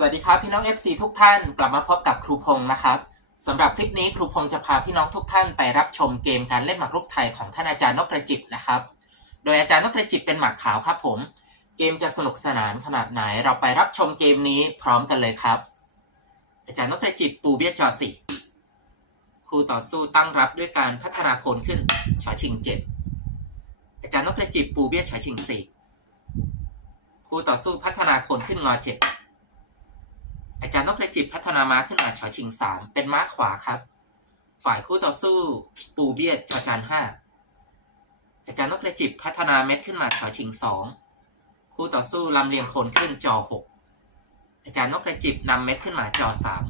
สวัสดีครับพี่น้อง FC ทุกท่านกลับมาพบกับครูพงศ์นะครับสำหรับคลิปนี้ครูพงศ์จะพาพี่น้องทุกท่านไปรับชมเกมการเล่นหมากรุกไทยของท่านอาจารย์นพประจิตนะครับ โดยอาจารย์นพประจิตเป็นหมากขาวครับผม เกมจะสนุกสนานขนาดไหนเราไปรับชมเกมนี้พร้อมกันเลยครับ อาจารย์นพประจิตปูเบียจอสี่ครูต่อสู้ตั้งรับด้วยการพัฒนาโคนขึ้นชอชิงเจ็ดอาจารย์นพประจิตปูเบียชอชิงสี่ครูต่อสู้พัฒนาโคนขึ้นงอเจ็ด อาจารย์นพประจิตพัฒนาม้าขึ้นมาชอชิงสามเป็นม้าขวาครับ ฝ่ายคู่ต่อสู้ ปูเบียดจอจานห้าอาจารย์นพประจิตพัฒนาเม็ดขึ้นมาชอชิงสองคู่ต่อสู้ลำเลียงโคนขึ้นจอหกอาจารย์นพประจิตนำเม็ดขึ้นมาจอสาม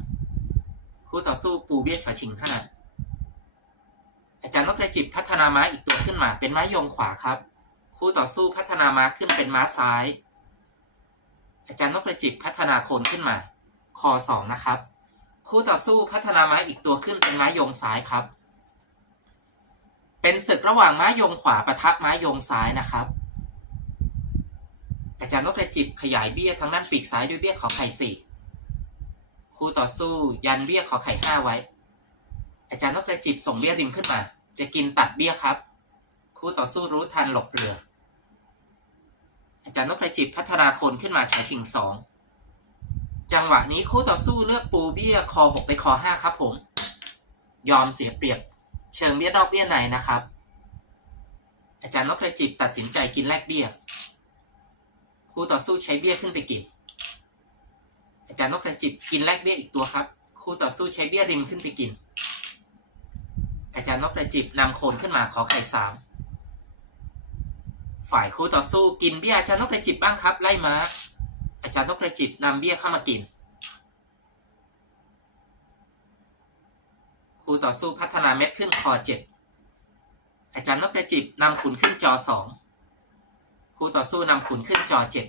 คู่ต่อสู้ปูเบียดชอชิงห้าอาจารย์นพประจิตพัฒนาม้าอีกตัวขึ้นมาเป็นม้ายงขวาครับ คู่ต่อสู้พัฒนาม้าขึ้นเป็นม้าซ้าย อาจารย์นพประจิตพัฒนาโคนขึ้นมา คอสองนะครับ คู่ต่อสู้พัฒนาไม้อีกตัวขึ้นเป็นไม้โยงซ้ายครับ เป็นศึกระหว่างไม้โยงขวาประทะไม้โยงซ้ายนะครับ อาจารย์นพประจิตขยายเบี้ยทางด้านปีกซ้ายด้วยเบี้ยขอไข่สี่คู่ต่อสู้ยันเบี้ยขอไข่ห้าไว้ อาจารย์นพประจิตส่งเบี้ยริมขึ้นมา จะกินตัดเบี้ยครับ คู่ต่อสู้รู้ทันหลบเรือ อาจารย์นพประจิตพัฒนาโคนขึ้นมาฉายชิงสอง จังหวะนี้คู่ต่อสู้เลือกปูเบี้ยคอหกไปคอห้าครับผม ยอมเสียเปรียบ เชิงเบี้ยนอกเบี้ยในนะครับ อาจารย์นพจิตตัดสินใจกินแลกเบี้ย คู่ต่อสู้ใช้เบี้ยขึ้นไปกิน อาจารย์นพจิตกินแลกเบี้ยอีกตัวครับ คู่ต่อสู้ใช้เบี้ยริมขึ้นไปกิน อาจารย์นพจิตนำโคนขึ้นมาขอไข่สามฝ่ายคู่ต่อสู้กินเบี้ยอาจารย์นพจิตบ้างครับ ไล่ม้า อาจารย์นพจิตนำเบี้ยเข้ามากินครูต่อสู้พัฒนาเม็ดขึ้นคอเจ็ดอาจารย์นพจิตนำขุนขึ้นจอสองครูต่อสู้นำขุนขึ้นจอเจ็ด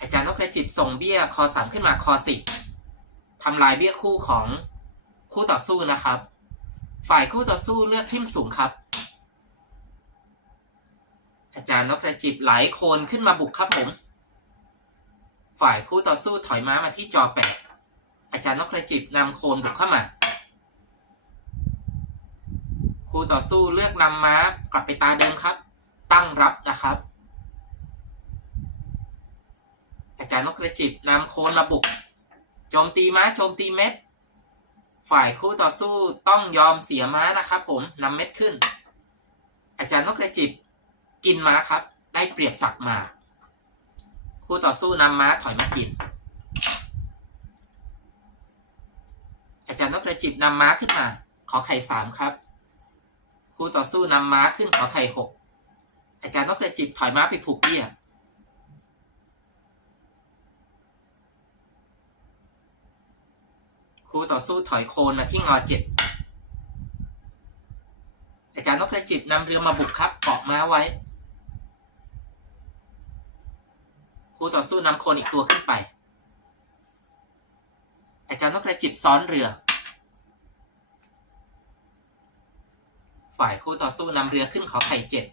อาจารย์นพจิตส่งเบี้ยคอสามขึ้นมาคอสี่ทำลายเบี้ยคู่ของคู่ต่อสู้นะครับ ฝ่ายคู่ต่อสู้เลือกทิมสูงครับ อาจารย์นพจิตไหลโคนขึ้นมาบุกครับผม ฝ่ายคู่ต่อสู้ถอยม้ามาที่จอแปดอาจารย์นพจิตนำโคนบุกเข้ามา คู่ต่อสู้เลือกนำม้ากลับไปตาเดิมครับ ตั้งรับนะครับ อาจารย์นพจิตนำโคนมาบุก โจมตีม้าโจมตีเม็ด ฝ่ายคู่ต่อสู้ต้องยอมเสียม้านะครับ ผมนำเม็ดขึ้น อาจารย์นพจิต กินม้าครับ ได้เปรียบสักมา คู่ต่อสู้นำม้าถอยมากิน อาจารย์นพจิตนำม้าขึ้นมา ขอไข่สามครับ คู่ต่อสู้นำม้าขึ้นขอไข่หกอาจารย์นพจิตถอยม้าไปผูกเบี้ยคู่ต่อสู้ถอยโคนมาที่งอเจ็ดอาจารย์นพจิตนำเรือมาบุกครับเกาะม้าไว้ คู่ต่อสู้นำโคนอีกตัวขึ้นไป อาจารย์นพจิตซ้อนเรือ ฝ่ายคู่ต่อสู้นำเรือขึ้นขอไข่เจ็ด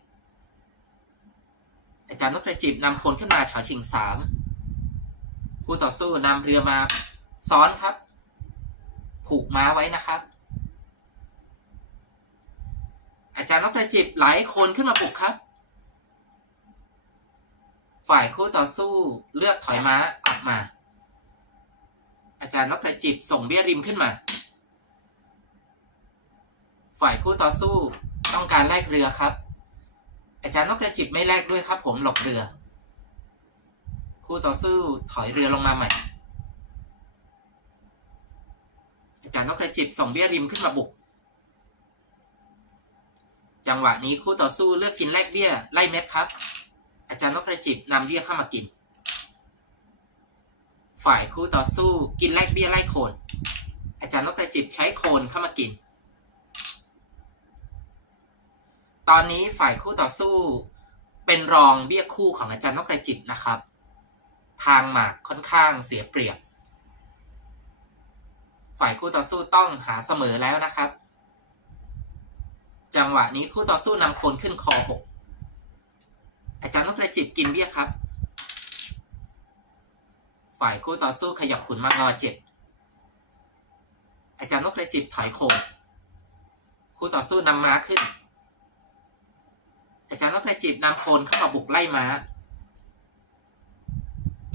อาจารย์นพจิตนำโคนขึ้นมาฉอชิงสามคู่ต่อสู้นำเรือมาซ้อนครับ ผูกม้าไว้นะครับ อาจารย์นพจิตไหลโคนขึ้นมาปลุกครับ ฝ่ายคู่ต่อสู้เลือกถอยม้ากลับมา อาจารย์นพจิตส่งเบี้ยริมขึ้นมา ฝ่ายคู่ต่อสู้ต้องการแลกเรือครับ อาจารย์นพจิตไม่แลกด้วยครับผมหลบเรือ คู่ต่อสู้ถอยเรือลงมาใหม่ อาจารย์นพจิตส่งเบี้ยริมขึ้นมาบุก จังหวะนี้คู่ต่อสู้เลือกกินแลกเบี้ยไล่เม็ดครับ อาจารย์นพจิตนำเบี้ยเข้ามากิน ฝ่ายคู่ต่อสู้กินแลกเบี้ยไล่โคน อาจารย์นพจิตใช้โคนเข้ามากิน ตอนนี้ฝ่ายคู่ต่อสู้เป็นรองเบี้ยคู่ของอาจารย์นพจิตนะครับ ทางหมากค่อนข้างเสียเปรียบ ฝ่ายคู่ต่อสู้ต้องหาเสมอแล้วนะครับ จังหวะนี้คู่ต่อสู้นำโคนขึ้นคอหก อาจารย์นพจิตกินเบี้ยครับ ฝ่ายคู่ต่อสู้ขยับขุนมางอเจ็ดอาจารย์นกกระจิบถอยโคงคู่ต่อสู้นำม้าขึ้น อาจารย์นกกระจิบนำโคนเข้ามาบุกไล่ม้า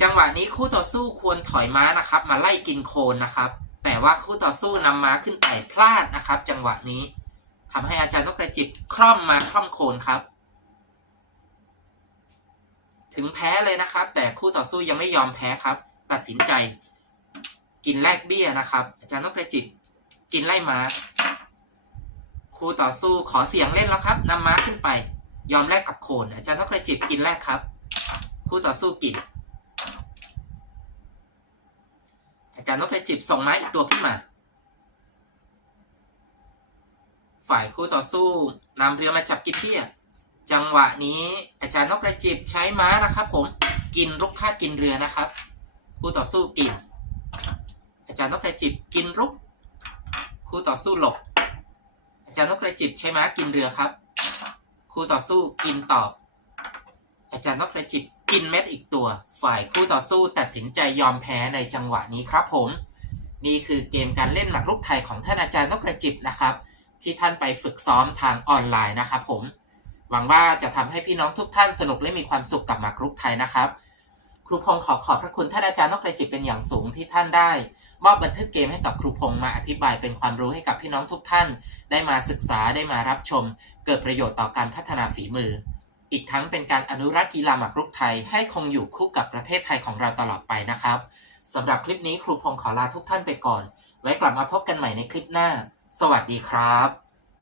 จังหวะนี้คู่ต่อสู้ควรถอยม้านะครับ มาไล่กินโคนนะครับ แต่ว่าคู่ต่อสู้นำม้าขึ้นไปพลาดนะครับ จังหวะนี้ทำให้อาจารย์นกกระจิบคล่อมมาคล่อมโคนครับ ถึงแพ้เลยนะครับ แต่คู่ต่อสู้ยังไม่ยอมแพ้ครับ ตัดสินใจ กินแลกเบี้ยนะครับ อาจารย์นกกระจิบกินไล่ม้าคู่ต่อสู้ขอเสียงเล่นแล้วครับนำม้าขึ้นไป ยอมแลกกับโคน อาจารย์นกกระจิบกินแลกครับ คู่ต่อสู้กิน อาจารย์นกกระจิบส่งม้าอีกตัวขึ้นมา ฝ่ายคู่ต่อสู้นำเรือมาจับกินเบี้ย จังหวะนี้อาจารย์นกกระจิบใช้ม้านะครับ ผมกินรุกค่ากินเรือนะครับคู่ต่อสู้กิน อาจารย์นกกระจิบกินรุกคู่ต่อสู้หลบอาจารย์นกกระจิบใช้ม้ากินเรือครับคู่ต่อสู้กินตอบ อาจารย์นกกระจิบกินเม็ดอีกตัว ฝ่ายคู่ต่อสู้ตัดสินใจยอมแพ้ในจังหวะนี้ครับผม นี่คือเกมการเล่นหมากรุกไทยของท่านอาจารย์นกกระจิบนะครับ ที่ท่านไปฝึกซ้อมทางออนไลน์นะครับผม หวังว่าจะทำให้พี่น้องทุกท่านสนุกและมีความสุขกับมากรุกไทยนะครับ ครูพงศ์ขอขอบพระคุณท่านอาจารย์นกกระจิบเป็นอย่างสูงที่ท่านได้ มอบบันทึกเกมให้กับครูพงศ์มาอธิบายเป็นความรู้ให้กับพี่น้องทุกท่าน ได้มาศึกษาได้มารับชม เกิดประโยชน์ต่อการพัฒนาฝีมือ อีกทั้งเป็นการอนุรักษ์กีฬาหมากรุกไทยให้คงอยู่คู่กับประเทศไทยของเราตลอดไปนะครับสำหรับคลิปนี้ครูพงศ์ขอลาทุกท่านไปก่อน ไว้กลับมาพบกันใหม่ในคลิปหน้า สวัสดีครับ